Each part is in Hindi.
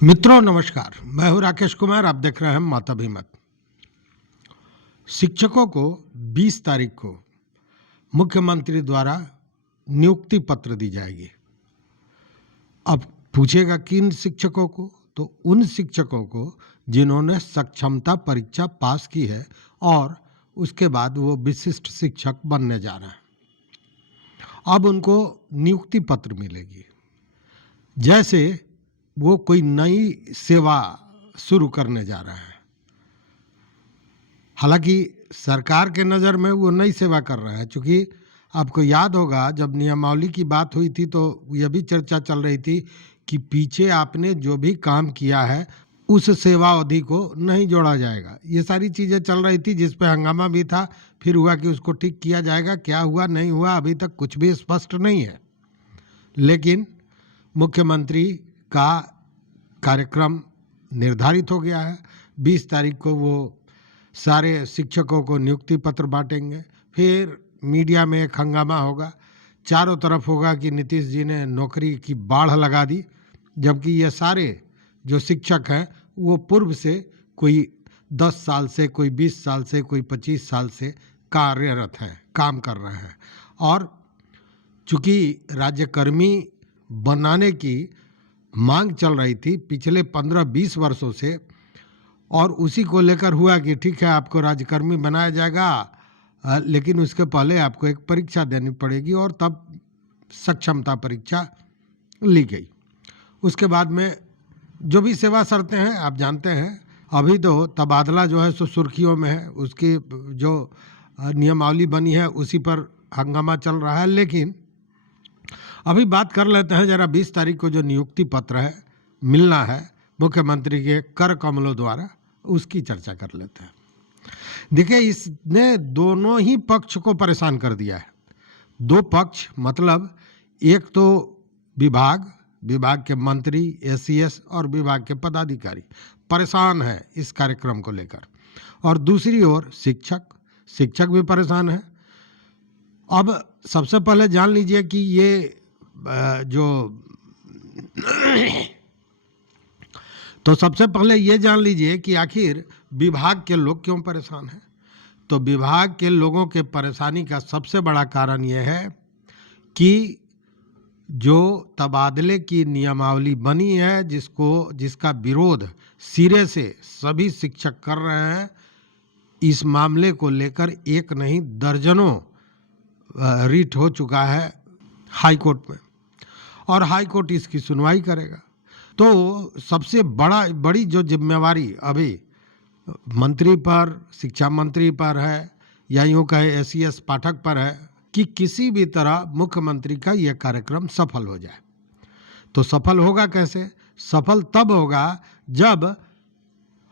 मित्रों नमस्कार, मैं हूं राकेश कुमार। आप देख रहे हैं माता भी मत। शिक्षकों को 20 तारीख को मुख्यमंत्री द्वारा नियुक्ति पत्र दी जाएगी। अब पूछेगा किन शिक्षकों को, तो उन शिक्षकों को जिन्होंने सक्षमता परीक्षा पास की है और उसके बाद वो विशिष्ट शिक्षक बनने जा रहे हैं। अब उनको नियुक्ति पत्र मिलेगी, जैसे वो कोई नई सेवा शुरू करने जा रहा है। हालांकि सरकार के नज़र में वो नई सेवा कर रहा है, क्योंकि आपको याद होगा जब नियमावली की बात हुई थी तो यह भी चर्चा चल रही थी कि पीछे आपने जो भी काम किया है उस सेवा अवधि को नहीं जोड़ा जाएगा। ये सारी चीज़ें चल रही थी, जिस पे हंगामा भी था। फिर हुआ कि उसको ठीक किया जाएगा, क्या हुआ नहीं हुआ अभी तक कुछ भी स्पष्ट नहीं है। लेकिन मुख्यमंत्री का कार्यक्रम निर्धारित हो गया है। 20 तारीख को वो सारे शिक्षकों को नियुक्ति पत्र बांटेंगे। फिर मीडिया में एक हंगामा होगा, चारों तरफ होगा कि नीतीश जी ने नौकरी की बाढ़ लगा दी, जबकि ये सारे जो शिक्षक हैं वो पूर्व से कोई 10 साल से, कोई 20 साल से, कोई 25 साल से कार्यरत हैं, काम कर रहे हैं। और चूँकि राज्यकर्मी बनाने की मांग चल रही थी पिछले 15-20 वर्षों से, और उसी को लेकर हुआ कि ठीक है आपको राज्यकर्मी बनाया जाएगा, लेकिन उसके पहले आपको एक परीक्षा देनी पड़ेगी, और तब सक्षमता परीक्षा ली गई। उसके बाद में जो भी सेवा शर्तें हैं आप जानते हैं। अभी तो तबादला जो है सो सुर्खियों में है, उसकी जो नियमावली बनी है उसी पर हंगामा चल रहा है। लेकिन अभी बात कर लेते हैं जरा 20 तारीख को जो नियुक्ति पत्र है मिलना है मुख्यमंत्री के कर कमलों द्वारा, उसकी चर्चा कर लेते हैं। देखिए, इसने दोनों ही पक्ष को परेशान कर दिया है। दो पक्ष मतलब एक तो विभाग के मंत्री, एसीएस और विभाग के पदाधिकारी परेशान है इस कार्यक्रम को लेकर, और दूसरी ओर शिक्षक भी परेशान है। अब सबसे पहले जान लीजिए कि ये तो सबसे पहले ये जान लीजिए कि आखिर विभाग के लोग क्यों परेशान हैं। तो विभाग के लोगों के परेशानी का सबसे बड़ा कारण यह है कि जो तबादले की नियमावली बनी है, जिसका विरोध सिरे से सभी शिक्षक कर रहे हैं, इस मामले को लेकर एक नहीं दर्जनों रिट हो चुका है हाई कोर्ट में, और हाई कोर्ट इसकी सुनवाई करेगा। तो सबसे बड़ी जो जिम्मेवारी अभी मंत्री पर, शिक्षा मंत्री पर है, या यूँ कहे एसीएस पाठक पर है कि किसी भी तरह मुख्यमंत्री का यह कार्यक्रम सफल हो जाए। तो सफल होगा कैसे? सफल तब होगा जब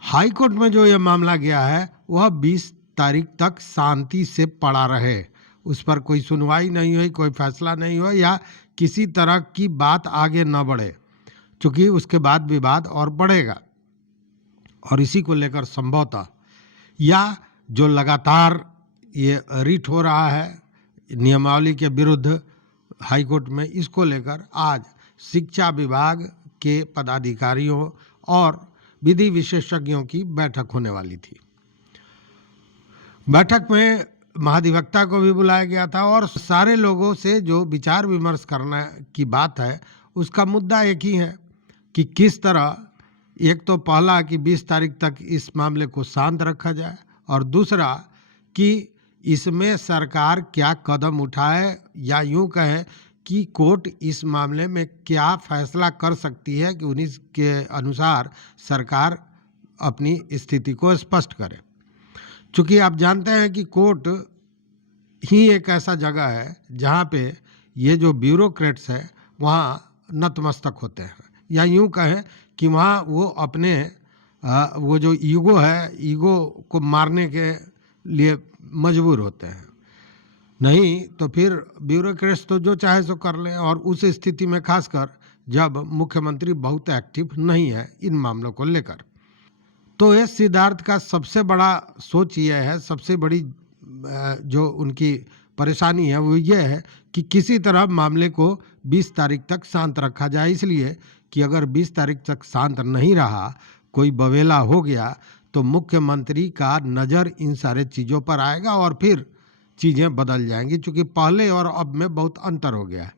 हाई कोर्ट में जो यह मामला गया है वह 20 तारीख तक शांति से पड़ा रहे, उस पर कोई सुनवाई नहीं हुई, कोई फैसला नहीं हुआ, या किसी तरह की बात आगे न बढ़े, क्योंकि उसके बाद विवाद और बढ़ेगा। और इसी को लेकर संभवतः या जो लगातार ये रिट हो रहा है नियमावली के विरुद्ध हाई कोर्ट में, इसको लेकर आज शिक्षा विभाग के पदाधिकारियों और विधि विशेषज्ञों की बैठक होने वाली थी। बैठक में महाधिवक्ता को भी बुलाया गया था, और सारे लोगों से जो विचार विमर्श करने की बात है उसका मुद्दा एक ही है कि किस तरह, एक तो पहला कि 20 तारीख तक इस मामले को शांत रखा जाए, और दूसरा कि इसमें सरकार क्या कदम उठाए, या यूँ कहे कि कोर्ट इस मामले में क्या फैसला कर सकती है कि उन्हीं के अनुसार सरकार अपनी स्थिति को स्पष्ट करे। चूँकि आप जानते हैं कि कोर्ट ही एक ऐसा जगह है जहाँ पे ये जो ब्यूरोक्रेट्स है वहाँ नतमस्तक होते हैं, या यूँ कहें कि वहाँ वो अपने वो जो ईगो है, ईगो को मारने के लिए मजबूर होते हैं। नहीं तो फिर ब्यूरोक्रेट्स तो जो चाहे सो कर लें, और उस स्थिति में खासकर जब मुख्यमंत्री बहुत एक्टिव नहीं है इन मामलों को लेकर। तो ये सिद्धार्थ का सबसे बड़ा सोच ये है, सबसे बड़ी जो उनकी परेशानी है वो ये है कि किसी तरह मामले को 20 तारीख तक शांत रखा जाए, इसलिए कि अगर 20 तारीख तक शांत नहीं रहा, कोई बवेला हो गया, तो मुख्यमंत्री का नज़र इन सारे चीज़ों पर आएगा और फिर चीज़ें बदल जाएंगी। चूँकि पहले और अब में बहुत अंतर हो गया है।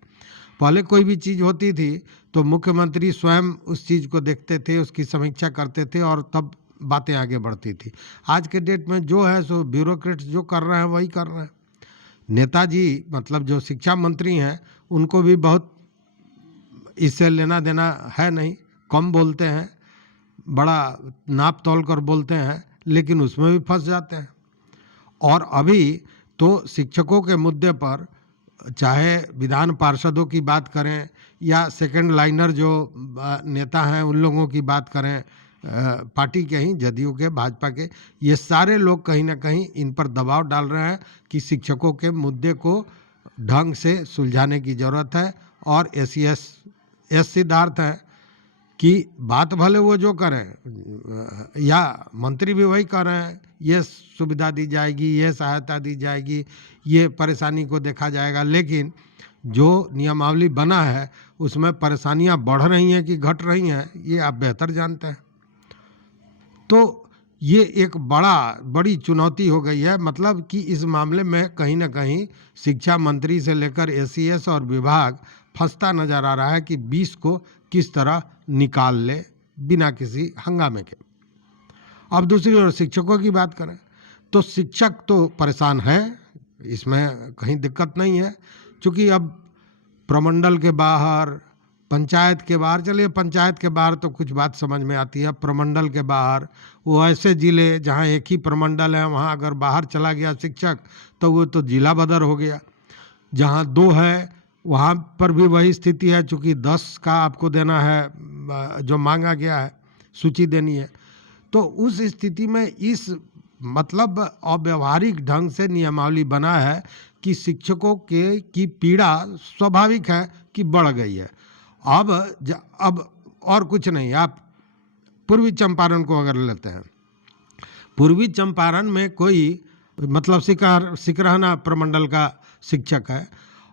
पहले कोई भी चीज़ होती थी तो मुख्यमंत्री स्वयं उस चीज़ को देखते थे, उसकी समीक्षा करते थे और तब बातें आगे बढ़ती थी। आज के डेट में जो है सो ब्यूरोक्रेट्स जो कर रहे हैं वही कर रहे हैं। नेताजी मतलब जो शिक्षा मंत्री हैं उनको भी बहुत इससे लेना देना है नहीं, कम बोलते हैं, बड़ा नाप तोल कर बोलते हैं, लेकिन उसमें भी फंस जाते हैं। और अभी तो शिक्षकों के मुद्दे पर चाहे विधान पार्षदों की बात करें या सेकंड लाइनर जो नेता हैं उन लोगों की बात करें, पार्टी के ही, जदयू के, भाजपा के, ये सारे लोग कहीं ना कहीं इन पर दबाव डाल रहे हैं कि शिक्षकों के मुद्दे को ढंग से सुलझाने की ज़रूरत है। और एस सिद्धार्थ है कि बात भले वो जो करें या मंत्री भी वही कर रहे हैं, ये सुविधा दी जाएगी, ये सहायता दी जाएगी, ये परेशानी को देखा जाएगा, लेकिन जो नियमावली बना है उसमें परेशानियां बढ़ रही हैं कि घट रही हैं ये आप बेहतर जानते हैं। तो ये एक बड़ी चुनौती हो गई है। मतलब कि इस मामले में कहीं ना कहीं शिक्षा मंत्री से लेकर एसीएस और विभाग फंसता नज़र आ रहा है कि 20 को किस तरह निकाल ले बिना किसी हंगामे के। अब दूसरी ओर शिक्षकों की बात करें तो शिक्षक तो परेशान है, इसमें कहीं दिक्कत नहीं है। क्योंकि अब प्रमंडल के बाहर, पंचायत के बाहर, चलिए पंचायत के बाहर तो कुछ बात समझ में आती है, प्रमंडल के बाहर वो ऐसे जिले जहाँ एक ही प्रमंडल है वहाँ अगर बाहर चला गया शिक्षक तो वो तो जिला बदर हो गया। जहाँ 2 है वहाँ पर भी वही स्थिति है, चूँकि 10 का आपको देना है जो मांगा गया है, सूची देनी है। तो उस स्थिति में इस मतलब अव्यवहारिक ढंग से नियमावली बना है कि शिक्षकों की पीड़ा स्वाभाविक है कि बढ़ गई है। अब और कुछ नहीं। आप पूर्वी चंपारण को अगर लेते हैं, पूर्वी चंपारण में कोई मतलब सिकरहना प्रमंडल का शिक्षक है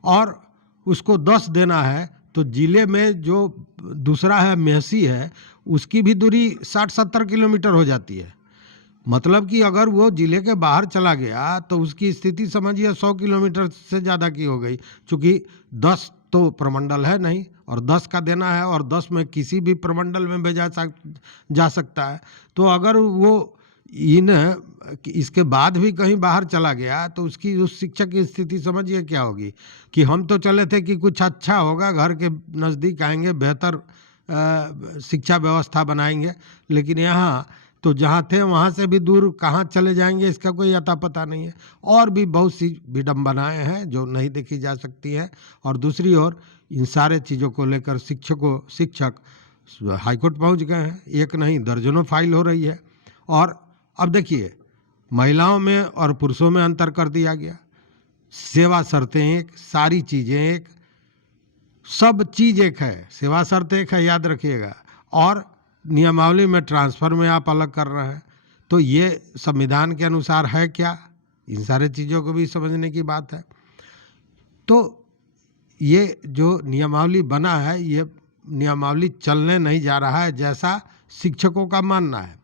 और उसको 10 देना है, तो जिले में जो दूसरा है मेहसी है उसकी भी दूरी 60-70 किलोमीटर हो जाती है। मतलब कि अगर वो जिले के बाहर चला गया तो उसकी स्थिति समझिए 100 किलोमीटर से ज़्यादा की हो गई। चूँकि 10 तो प्रमंडल है नहीं और 10 का देना है और 10 में किसी भी प्रमंडल में भेजा जा सकता है। तो अगर वो इसके बाद भी कहीं बाहर चला गया तो उसकी उस शिक्षक की स्थिति समझिए क्या होगी कि हम तो चले थे कि कुछ अच्छा होगा, घर के नज़दीक आएंगे, बेहतर शिक्षा व्यवस्था बनाएंगे, लेकिन यहाँ तो जहाँ थे वहाँ से भी दूर कहाँ चले जाएंगे इसका कोई अता पता नहीं है। और भी बहुत सी विडंबनाएं हैं जो नहीं देखी जा सकती हैं। और दूसरी ओर इन सारे चीज़ों को लेकर शिक्षक हाईकोर्ट पहुँच गए हैं, एक नहीं दर्जनों फाइल हो रही है। और अब देखिए महिलाओं में और पुरुषों में अंतर कर दिया गया, सेवा शर्तें एक, सारी चीज़ें एक, सब चीज़ एक है, सेवा शर्त एक है, याद रखिएगा, और नियमावली में ट्रांसफ़र में आप अलग कर रहे हैं। तो ये संविधान के अनुसार है क्या, इन सारे चीज़ों को भी समझने की बात है। तो ये जो नियमावली बना है ये नियमावली चलने नहीं जा रहा है जैसा शिक्षकों का मानना है।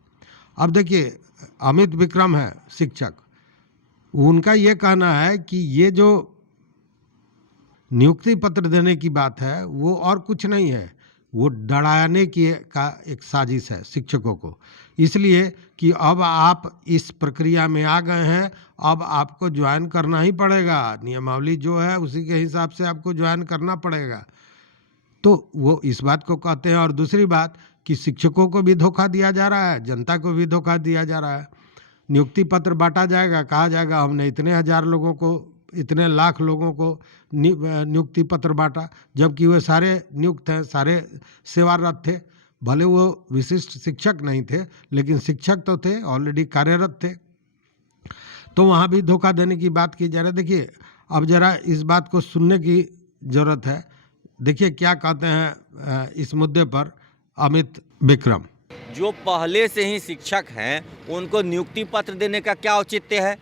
अब देखिए अमित विक्रम है शिक्षक, उनका ये कहना है कि ये जो नियुक्ति पत्र देने की बात है वो और कुछ नहीं है, वो डराने का एक साजिश है शिक्षकों को, इसलिए कि अब आप इस प्रक्रिया में आ गए हैं, अब आपको ज्वाइन करना ही पड़ेगा, नियमावली जो है उसी के हिसाब से आपको ज्वाइन करना पड़ेगा। तो वो इस बात को कहते हैं। और दूसरी बात कि शिक्षकों को भी धोखा दिया जा रहा है, जनता को भी धोखा दिया जा रहा है। नियुक्ति पत्र बांटा जाएगा, कहा जाएगा हमने इतने हज़ार लोगों को, इतने लाख लोगों को नियुक्ति पत्र बांटा, जबकि वे सारे नियुक्त हैं, सारे सेवारत थे, भले वो विशिष्ट शिक्षक नहीं थे लेकिन शिक्षक तो थे, ऑलरेडी कार्यरत थे। तो वहाँ भी धोखा देने की बात की जा रही है। देखिए अब जरा इस बात को सुनने की ज़रूरत है। देखिए क्या कहते हैं इस मुद्दे पर अमित विक्रम। जो पहले से ही शिक्षक हैं उनको नियुक्ति पत्र देने का क्या औचित्य है?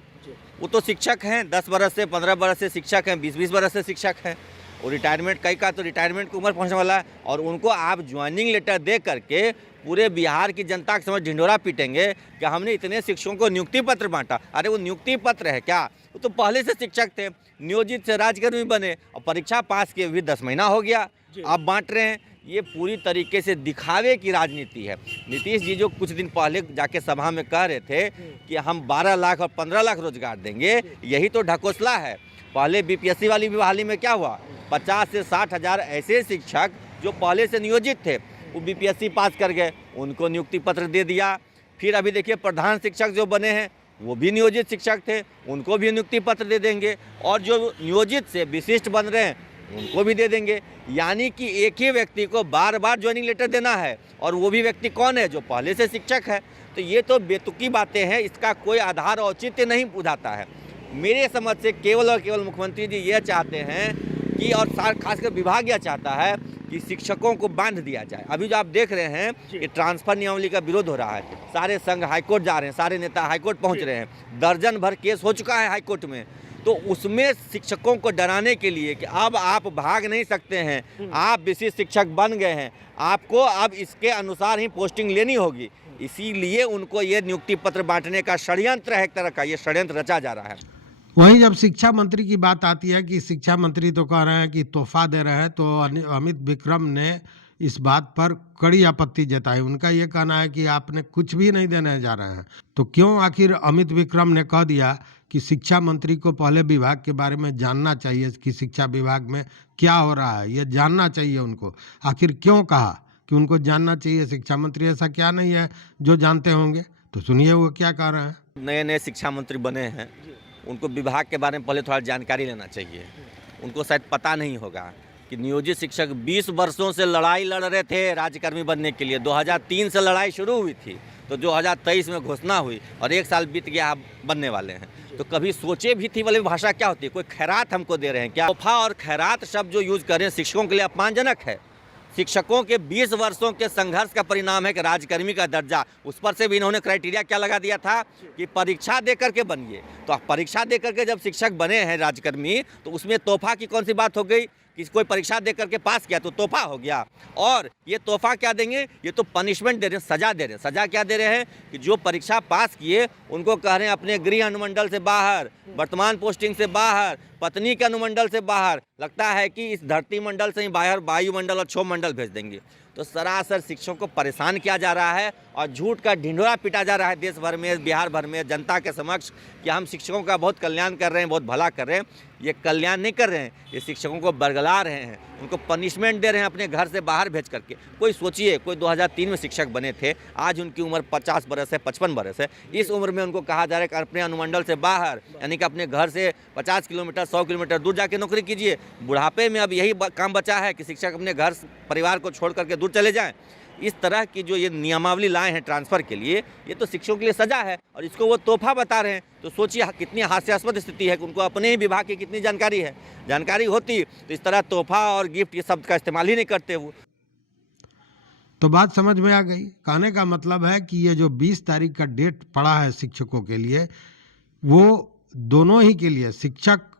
वो तो शिक्षक हैं, 10 बरस से 15 बरस से शिक्षक हैं, 20-20 बरस से शिक्षक हैं। और रिटायरमेंट कई का तो रिटायरमेंट की उम्र पहुंचने वाला है, और उनको आप ज्वाइनिंग लेटर दे करके पूरे बिहार की जनता के समझ ढिंढोरा पीटेंगे कि हमने इतने शिक्षकों को नियुक्ति पत्र बांटा। अरे वो नियुक्ति पत्र है क्या? वो तो पहले से शिक्षक थे, नियोजित से राज्यकर्मी बने और परीक्षा पास किए भी 10 महीना हो गया, आप बांट रहे हैं। ये पूरी तरीके से दिखावे की राजनीति है। नीतीश जी जो कुछ दिन पहले जाके सभा में कह रहे थे कि हम 12 लाख और 15 लाख रोजगार देंगे, यही तो ढकोसला है। पहले बीपीएससी वाली बहाली में क्या हुआ, 50 से 60 हज़ार ऐसे शिक्षक जो पहले से नियोजित थे वो बीपीएससी पास कर गए, उनको नियुक्ति पत्र दे दिया। फिर अभी देखिए प्रधान शिक्षक जो बने हैं वो भी नियोजित शिक्षक थे, उनको भी नियुक्ति पत्र दे देंगे, और जो नियोजित से विशिष्ट बन रहे हैं उनको भी दे देंगे। यानी कि एक ही व्यक्ति को बार बार ज्वाइनिंग लेटर देना है, और वो भी व्यक्ति कौन है? जो पहले से शिक्षक है। तो ये तो बेतुकी बातें हैं, इसका कोई आधार औचित्य नहीं बुझाता है। मेरे समझ से केवल और केवल मुख्यमंत्री जी ये चाहते हैं कि, और खासकर विभाग यह चाहता है कि शिक्षकों को बांध दिया जाए। अभी जो आप देख रहे हैं कि ट्रांसफर नियमावली का विरोध हो रहा है, सारे संघ हाईकोर्ट जा रहे हैं, सारे नेता हाईकोर्ट पहुंच रहे हैं, दर्जन भर केस हो चुका है हाईकोर्ट में। तो उसमें शिक्षकों को डराने के लिए कि अब आप भाग नहीं सकते हैं, आप विशिष्ट शिक्षक बन गए हैं, आपको अब इसके अनुसार ही पोस्टिंग लेनी होगी, इसीलिए उनको ये नियुक्ति पत्र बांटने का षड्यंत्र है, एक तरह का ये षड्यंत्र रचा जा रहा है। वहीं जब शिक्षा मंत्री की बात आती है कि शिक्षा मंत्री तो कह रहे हैं कि तोहफा दे रहे हैं, तो अमित विक्रम ने इस बात पर कड़ी आपत्ति जताई। उनका ये कहना है कि आपने कुछ भी नहीं देने जा रहे हैं। तो क्यों आखिर अमित विक्रम ने कह दिया कि शिक्षा मंत्री को पहले विभाग के बारे में जानना चाहिए कि शिक्षा विभाग में क्या हो रहा है, ये जानना चाहिए उनको। आखिर क्यों कहा कि उनको जानना चाहिए? शिक्षा मंत्री ऐसा क्या नहीं है जो जानते होंगे? तो सुनिए वो क्या कह रहे हैं। नए नए शिक्षा मंत्री बने हैं, उनको विभाग के बारे में पहले थोड़ा जानकारी लेना चाहिए। उनको शायद पता नहीं होगा कि नियोजित शिक्षक 20 वर्षों से लड़ाई लड़ रहे थे राज्यकर्मी बनने के लिए। 2003 से लड़ाई शुरू हुई थी, तो 2023 में घोषणा हुई और 1 साल बीत गया, बनने वाले हैं। तो कभी सोचे भी थी वाली भाषा क्या होती है? कोई खैरात हमको दे रहे हैं क्या? तोहफा और खैरात शब्द जो यूज कर रहे हैं शिक्षकों के लिए अपमानजनक है। शिक्षकों के 20 वर्षों के संघर्ष का परिणाम है कि राज्यकर्मी का दर्जा, उस पर से भी इन्होंने क्राइटेरिया क्या लगा दिया था कि परीक्षा दे करके बनिए। तो परीक्षा दे करके जब शिक्षक बने हैं राज्यकर्मी, तो उसमें तोहफा की कौन सी बात हो गई कि कोई परीक्षा दे करके पास किया तो तोहफा हो गया। और ये तोहफा क्या देंगे? ये तो पनिशमेंट दे रहे हैं, सजा दे रहे हैं। सजा क्या दे रहे हैं कि जो परीक्षा पास किए उनको कह रहे हैं अपने गृह अनुमंडल से बाहर, वर्तमान पोस्टिंग से बाहर, पत्नी के अनुमंडल से बाहर, लगता है कि इस धरती मंडल से ही बाहर वायुमंडल और क्षोभ मंडल भेज देंगे। तो सरासर शिक्षकों को परेशान किया जा रहा है और झूठ का ढिंढोरा पीटा जा रहा है देश भर में, बिहार भर में, जनता के समक्ष कि हम शिक्षकों का बहुत कल्याण कर रहे हैं, बहुत भला कर रहे हैं। ये कल्याण नहीं कर रहे हैं, ये शिक्षकों को बरगला रहे हैं, उनको पनिशमेंट दे रहे हैं अपने घर से बाहर भेज करके। कोई सोचिए, कोई 2003 में शिक्षक बने थे, आज उनकी उम्र 50 बरस है, 55 बरस है। इस उम्र में उनको कहा जा रहा है कि अपने अनुमंडल से बाहर, यानी कि अपने घर से 50 किलोमीटर 100 किलोमीटर दूर जाके नौकरी कीजिए। बुढ़ापे में अब यही काम बचा है कि शिक्षक अपने घर परिवार को छोड़ करके दूर चले जाएं। इस तरह की जो ये नियमावली लाए हैं ट्रांसफ़र के लिए, ये तो शिक्षकों के लिए सजा है और इसको वो तोहफा बता रहे हैं। तो सोचिए कितनी हास्यास्पद स्थिति है कि उनको अपने ही विभाग की कितनी जानकारी है। जानकारी होती तो इस तरह तोहफा और गिफ्ट ये शब्द का इस्तेमाल ही नहीं करते वो। तो बात समझ में आ गई। कहने का मतलब है कि ये जो 20 तारीख का डेट पड़ा है शिक्षकों के लिए, वो दोनों ही के लिए शिक्षक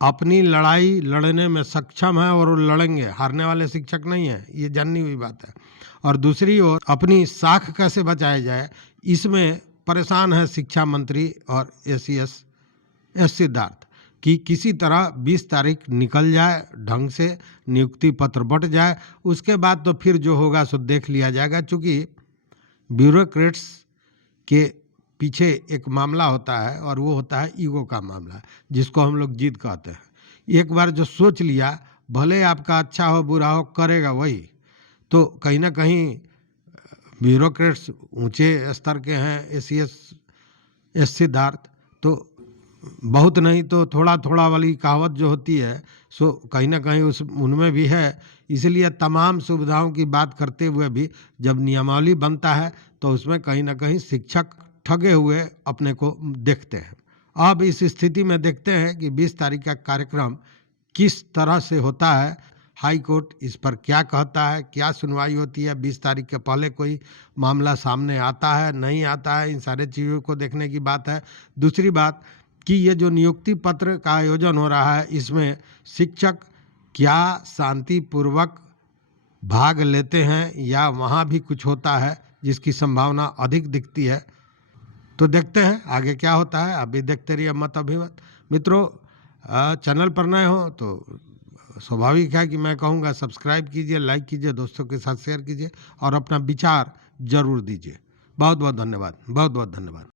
अपनी लड़ाई लड़ने में सक्षम है और वो लड़ेंगे, हारने वाले शिक्षक नहीं है, ये जाननी हुई बात है। और दूसरी ओर अपनी साख कैसे बचाया जाए, इसमें परेशान है शिक्षा मंत्री और एस सिद्धार्थ कि किसी तरह 20 तारीख निकल जाए, ढंग से नियुक्ति पत्र बंट जाए, उसके बाद तो फिर जो होगा सो देख लिया जाएगा। चूँकि ब्यूरोक्रेट्स के पीछे एक मामला होता है और वो होता है ईगो का मामला, जिसको हम लोग जीत कहते हैं। एक बार जो सोच लिया, भले आपका अच्छा हो बुरा हो, करेगा वही। तो कहीं ना कहीं ब्यूरोक्रेट्स ऊंचे स्तर के हैं, एस सिद्धार्थ, तो बहुत नहीं तो थोड़ा थोड़ा वाली कहावत जो होती है सो कहीं ना कहीं उनमें भी है। इसलिए तमाम सुविधाओं की बात करते हुए भी जब नियमावली बनता है तो उसमें कहीं ना कहीं शिक्षक ठगे हुए अपने को देखते हैं। अब इस स्थिति में देखते हैं कि 20 तारीख का कार्यक्रम किस तरह से होता है, हाई कोर्ट इस पर क्या कहता है, क्या सुनवाई होती है, 20 तारीख के पहले कोई मामला सामने आता है नहीं आता है, इन सारे चीज़ों को देखने की बात है। दूसरी बात कि ये जो नियुक्ति पत्र का आयोजन हो रहा है, इसमें शिक्षक क्या शांतिपूर्वक भाग लेते हैं या वहाँ भी कुछ होता है जिसकी संभावना अधिक दिखती है। तो देखते हैं आगे क्या होता है। अभी देखते रहिए मत अभिमत। मित्रों, चैनल पर नए हो तो स्वाभाविक है कि मैं कहूँगा सब्सक्राइब कीजिए, लाइक कीजिए, दोस्तों के साथ शेयर कीजिए और अपना विचार जरूर दीजिए। बहुत बहुत धन्यवाद, बहुत बहुत धन्यवाद।